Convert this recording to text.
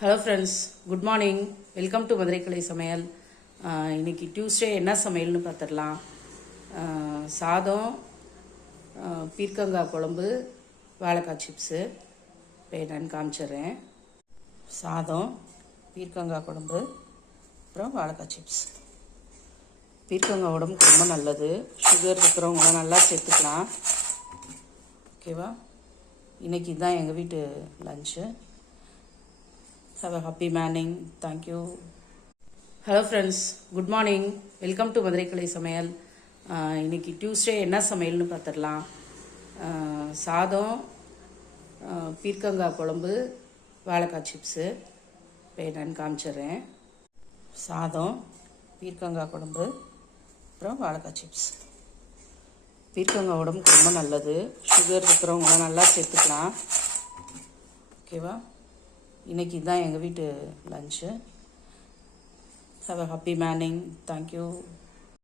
Hello friends, good morning. Welcome to Madurai Kalai Samayal. இன்னைக்கு Tuesday என்ன சமையல்னு பார்த்துடலாம். சாதம், பீர்க்கங்காய் குழம்பு, வாழைக்காய் சிப்ஸு. இப்போ என்னன்னு காமிச்சிட்றேன். சாதம், பீர்க்கங்காய் குழம்பு, அப்புறம் வாழைக்காய் சிப்ஸ். பீர்க்கங்காய் உடம்புக்கு ரொம்ப நல்லது. சுகர் இருக்கிறவங்களாம் நல்லா சேர்த்துக்கலாம். ஓகேவா? இன்றைக்கி இதுதான் எங்கள் வீட்டு lunch. Have a happy morning. Thank you. Hello friends, good morning. Welcome to Madurai Kalai Samayal. இன்னைக்கு டியூஸ்டே என்ன சமையல்னு பார்த்துடலாம். சாதம், பீர்க்கங்காய் குழம்பு, வாழைக்காய் சிப்ஸு. இப்போ என்னன்னு காமிச்சிட்றேன். சாதம், பீர்க்கங்காய் குழம்பு, அப்புறம் வாழைக்காய் சிப்ஸ். பீர்க்கங்காய் உடம்புக்கு ரொம்ப நல்லது. சுகர் இருக்கிறவங்களாம் நல்லா சேர்த்துக்கலாம். ஓகேவா? இன்றைக்கி இதுதான் எங்கள் வீட்டு lunch. Have a happy morning. Thank you.